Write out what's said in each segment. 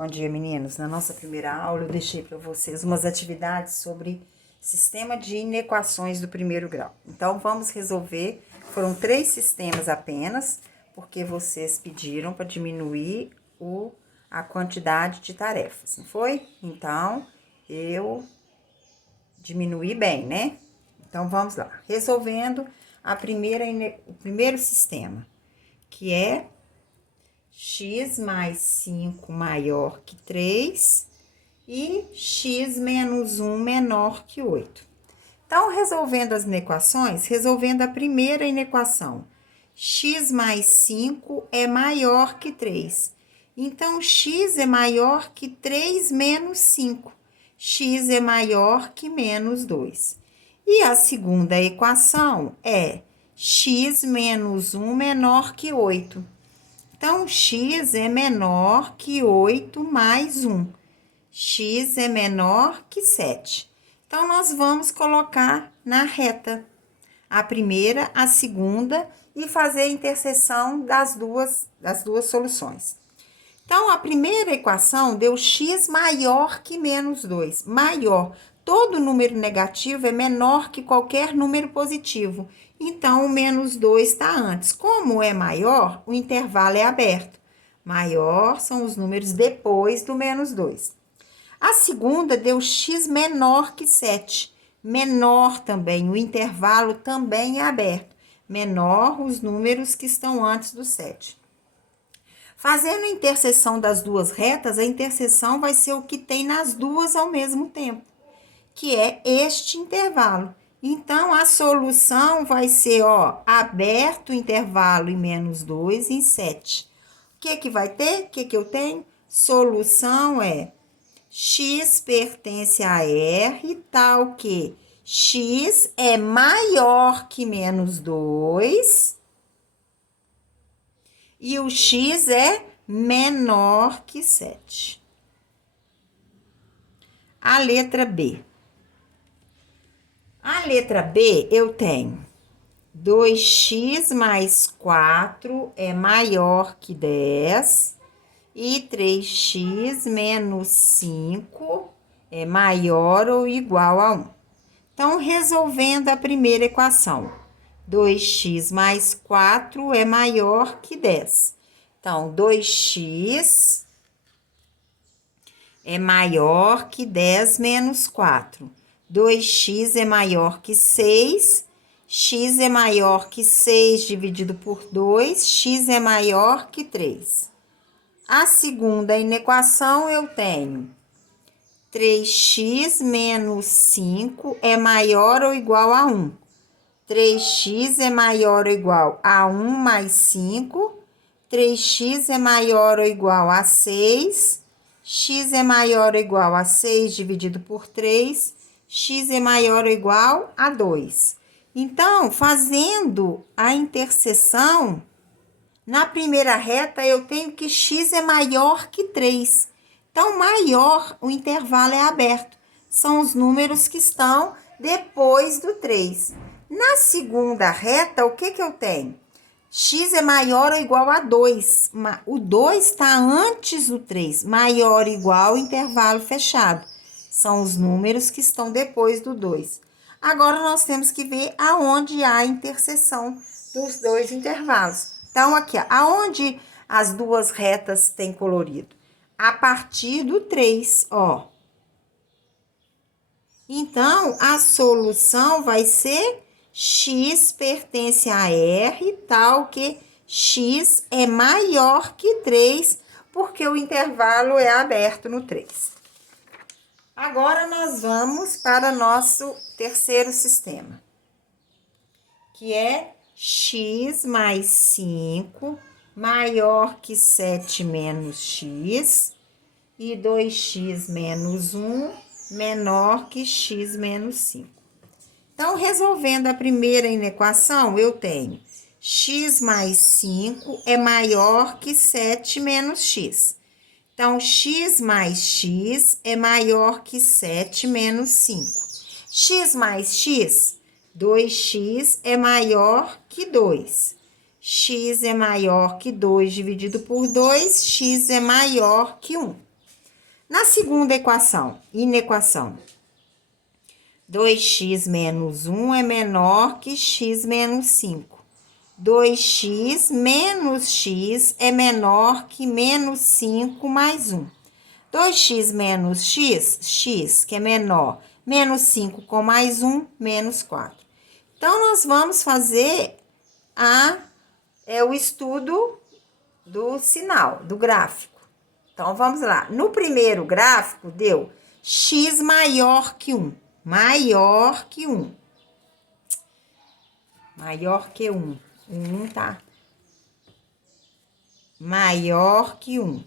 Bom dia, meninos. Na nossa primeira aula, eu deixei para vocês umas atividades sobre sistema de inequações do primeiro grau. Então, vamos resolver. Foram 3 sistemas apenas, porque vocês pediram para diminuir a quantidade de tarefas, não foi? Então, eu diminuí bem, né? Então, vamos lá. Resolvendo o primeiro sistema, que é x mais 5 maior que 3 e x menos 1 menor que 8. Então, resolvendo as inequações, resolvendo a primeira inequação, x mais 5 é maior que 3. Então, x é maior que 3 menos 5. X é maior que menos 2. E a segunda equação é x menos 1 menor que 8. Então, x é menor que 8 mais 1. X é menor que 7. Então, nós vamos colocar na reta a primeira, a segunda e fazer a interseção das duas soluções. Então, a primeira equação deu x maior que menos 2. Maior. Todo número negativo é menor que qualquer número positivo. Então, o menos 2 está antes. Como é maior, o intervalo é aberto. Maior são os números depois do menos 2. A segunda deu x menor que 7. Menor também, o intervalo também é aberto. Menor os números que estão antes do 7. Fazendo a interseção das duas retas, a interseção vai ser o que tem nas duas ao mesmo tempo, que é este intervalo. Então, a solução vai ser, aberto o intervalo em menos 2 em 7. O que vai ter? O que eu tenho? Solução é x pertence a R, tal que x é maior que menos 2 e o x é menor que 7. A letra B. A letra B, eu tenho 2x mais 4 é maior que 10 e 3x menos 5 é maior ou igual a 1. Então, resolvendo a primeira equação, 2x mais 4 é maior que 10. Então, 2x é maior que 10 menos 4. 2x é maior que 6, x é maior que 6 dividido por 2, x é maior que 3. A segunda inequação eu tenho 3x menos 5 é maior ou igual a 1. 3x é maior ou igual a 1 mais 5, 3x é maior ou igual a 6, x é maior ou igual a 6 dividido por 3, x é maior ou igual a 2. Então, fazendo a interseção, na primeira reta eu tenho que x é maior que 3. Então, maior, o intervalo é aberto. São os números que estão depois do 3. Na segunda reta, o que eu tenho? X é maior ou igual a 2. O 2 está antes do 3. Maior ou igual, intervalo fechado. São os números que estão depois do 2. Agora, nós temos que ver aonde há a interseção dos dois intervalos. Então, aqui, aonde as duas retas têm colorido? A partir do 3, Então, a solução vai ser x pertence a R, tal que x é maior que 3, porque o intervalo é aberto no 3. Agora, nós vamos para nosso terceiro sistema, que é x mais 5 maior que 7 menos x e 2x menos 1 menor que x menos 5. Então, resolvendo a primeira inequação, eu tenho x mais 5 é maior que 7 menos x. Então, x mais x é maior que 7 menos 5. X mais x, 2x é maior que 2. X é maior que 2 dividido por 2, x é maior que 1. Na segunda equação, inequação, 2x menos 1 é menor que x menos 5. 2x menos x é menor que menos 5 mais 1. 2x menos x, que é menor, menos 5 com mais 1, menos 4. Então, nós vamos fazer o estudo do sinal, do gráfico. Então, vamos lá. No primeiro gráfico, deu x maior que 1. Maior que 1. Maior que 1. 1, tá? Maior que 1.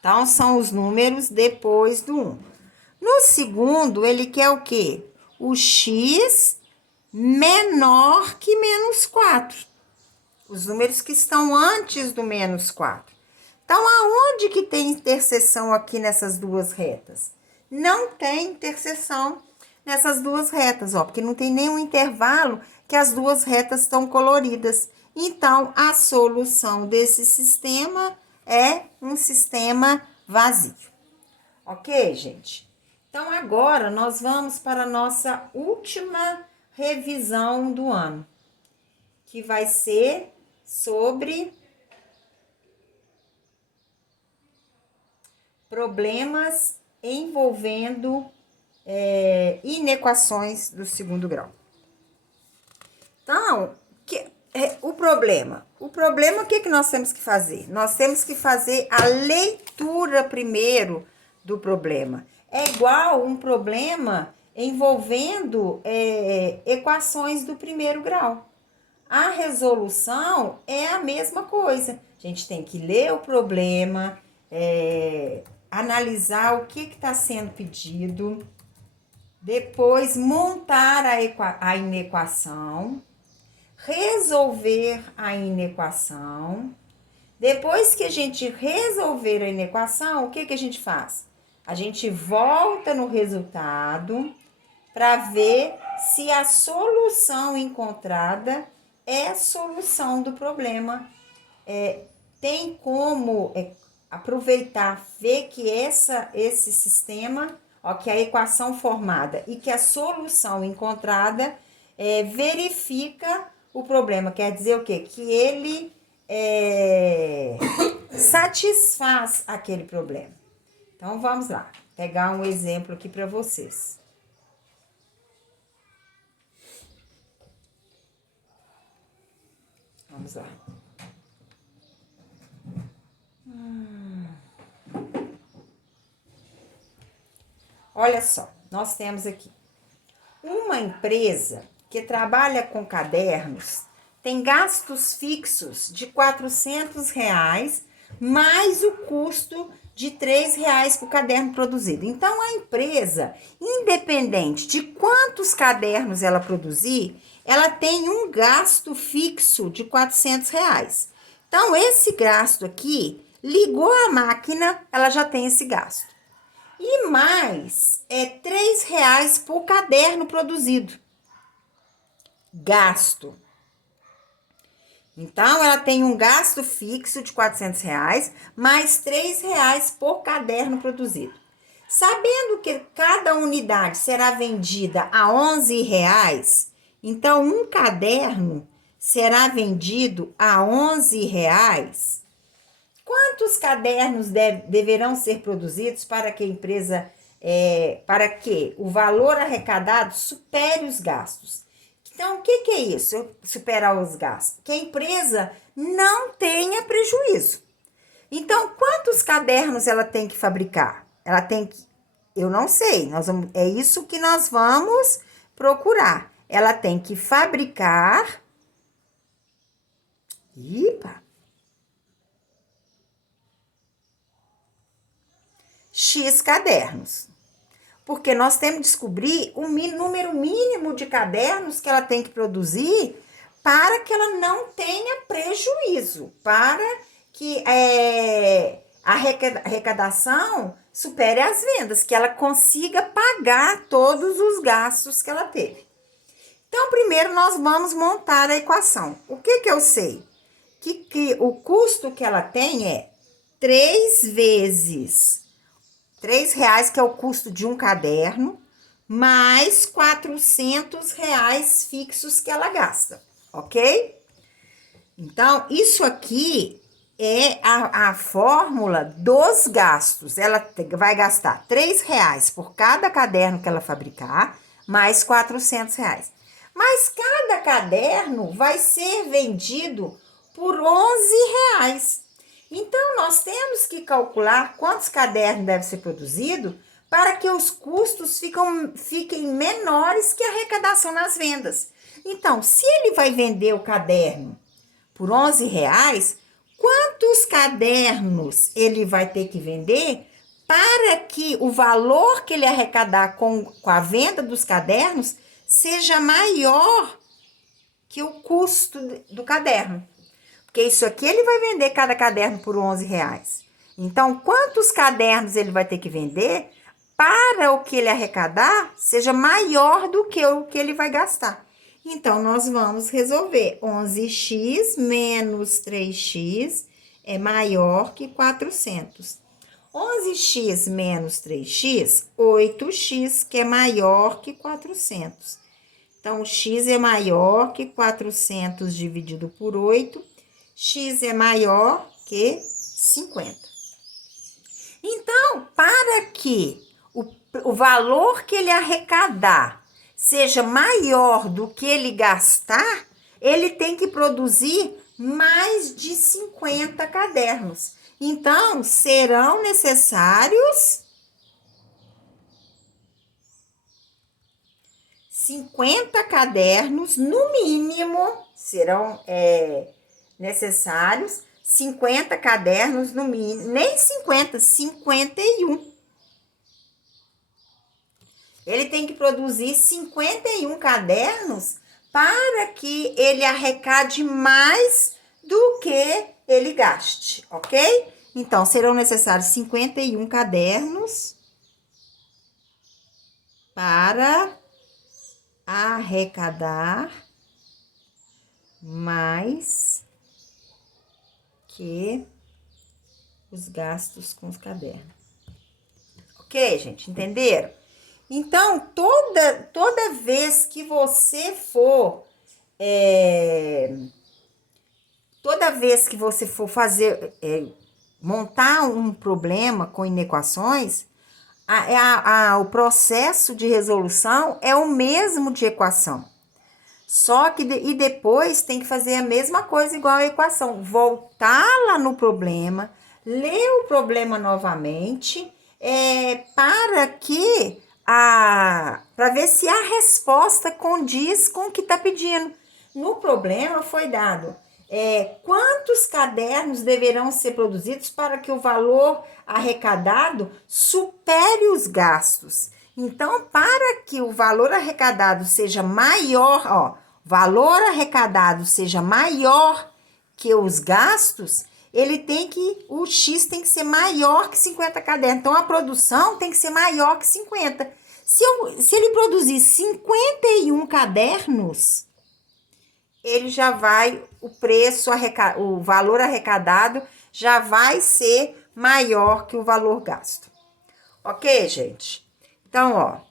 Então, são os números depois do 1. No segundo, ele quer o quê? O x menor que menos 4. Os números que estão antes do menos 4. Então, aonde que tem interseção aqui nessas duas retas? Não tem interseção nessas duas retas, ó, porque não tem nenhum intervalo que as duas retas estão coloridas. Então, a solução desse sistema é um sistema vazio. Ok, gente? Então, agora nós vamos para a nossa última revisão do ano, que vai ser sobre problemas envolvendo inequações do segundo grau. Então, o problema, o que nós temos que fazer? Nós temos que fazer a leitura primeiro do problema. É igual um problema envolvendo equações do primeiro grau. A resolução é a mesma coisa. A gente tem que ler o problema, analisar o que está sendo pedido, depois montar a inequação, resolver a inequação. Depois que a gente resolver a inequação, o que a gente faz? A gente volta no resultado para ver se a solução encontrada é a solução do problema. Tem como aproveitar, ver que esse sistema, que a equação formada e que a solução encontrada verifica o problema. Quer dizer o quê? Que ele satisfaz aquele problema. Então, vamos lá. Pegar um exemplo aqui para vocês. Vamos lá. Olha só, nós temos aqui uma empresa que trabalha com cadernos, tem gastos fixos de R$400, mais o custo de R$3 por caderno produzido. Então, a empresa, independente de quantos cadernos ela produzir, ela tem um gasto fixo de R$400. Então, esse gasto aqui, ligou a máquina, ela já tem esse gasto. E mais R$3 por caderno produzido. Gasto. Então, ela tem um gasto fixo de R$400, mais R$3 por caderno produzido. Sabendo que cada unidade será vendida a R$11, então um caderno será vendido a R$11. Quantos cadernos deverão ser produzidos para que a empresa, para que o valor arrecadado supere os gastos? Então, o que é isso? Superar os gastos? Que a empresa não tenha prejuízo. Então, quantos cadernos ela tem que fabricar? Ela tem que, eu não sei, é isso que nós vamos procurar. Ela tem que fabricar. X cadernos. Porque nós temos que descobrir o número mínimo de cadernos que ela tem que produzir para que ela não tenha prejuízo, para que a arrecadação supere as vendas, que ela consiga pagar todos os gastos que ela teve. Então, primeiro nós vamos montar a equação. O que eu sei? Que o custo que ela tem é 3 vezes R$ 3, que é o custo de um caderno, mais R$ 400 fixos que ela gasta, ok? Então, isso aqui é a fórmula dos gastos. Ela vai gastar R$ 3 por cada caderno que ela fabricar, mais R$ 400. Mas cada caderno vai ser vendido por R$ 11. Então, nós temos que calcular quantos cadernos devem ser produzidos para que os custos fiquem menores que a arrecadação nas vendas. Então, se ele vai vender o caderno por R$ 11, quantos cadernos ele vai ter que vender para que o valor que ele arrecadar com a venda dos cadernos seja maior que o custo do caderno? Porque isso aqui ele vai vender cada caderno por R$ 11. Então, quantos cadernos ele vai ter que vender para o que ele arrecadar seja maior do que o que ele vai gastar? Então, nós vamos resolver 11x menos 3x é maior que 400. 11x menos 3x, 8x, que é maior que 400. Então, x é maior que 400 dividido por 8, x é maior que 50. Então, para que o valor que ele arrecadar seja maior do que ele gastar, ele tem que produzir mais de 50 cadernos. Então, serão necessários 50 cadernos, no mínimo, serão necessários 50 cadernos, no mínimo, nem 50, 51. Ele tem que produzir 51 cadernos para que ele arrecade mais do que ele gaste, ok? Então, serão necessários 51 cadernos para arrecadar mais que os gastos com os cadernos. Ok, gente? Entenderam? Então, toda vez que você for fazer, montar um problema com inequações, o processo de resolução é o mesmo de equação. Só que depois tem que fazer a mesma coisa igual a equação. Voltar lá no problema, ler o problema novamente, para ver se a resposta condiz com o que está pedindo. No problema foi dado quantos cadernos deverão ser produzidos para que o valor arrecadado supere os gastos. Então, para que o valor arrecadado seja maior, valor arrecadado seja maior que os gastos, o X tem que ser maior que 50 cadernos. Então, a produção tem que ser maior que 50. Se ele produzir 51 cadernos, ele já vai, o valor arrecadado já vai ser maior que o valor gasto. Ok, gente? Então,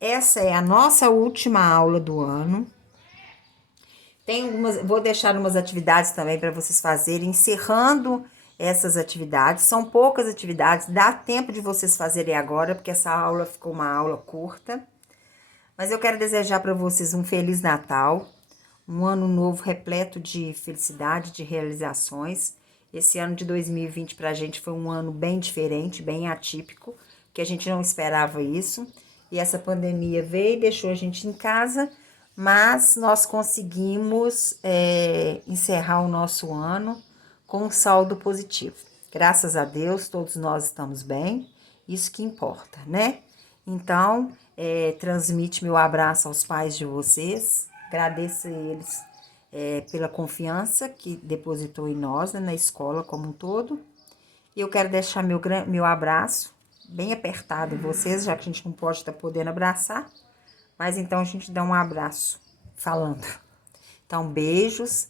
essa é a nossa última aula do ano. Vou deixar umas atividades também para vocês fazerem, encerrando essas atividades. São poucas atividades, dá tempo de vocês fazerem agora, porque essa aula ficou uma aula curta. Mas eu quero desejar para vocês um Feliz Natal, um ano novo repleto de felicidade, de realizações. Esse ano de 2020 para a gente foi um ano bem diferente, bem atípico, que a gente não esperava isso. E essa pandemia veio e deixou a gente em casa, mas nós conseguimos encerrar o nosso ano com um saldo positivo. Graças a Deus, todos nós estamos bem, isso que importa, né? Então, transmite meu abraço aos pais de vocês, agradeço a eles pela confiança que depositou em nós, né, na escola como um todo. E eu quero deixar meu abraço bem apertado em vocês, já que a gente não pode estar podendo abraçar, mas então a gente dá um abraço falando. Então, beijos,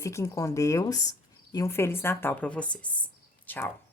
fiquem com Deus e um Feliz Natal para vocês. Tchau.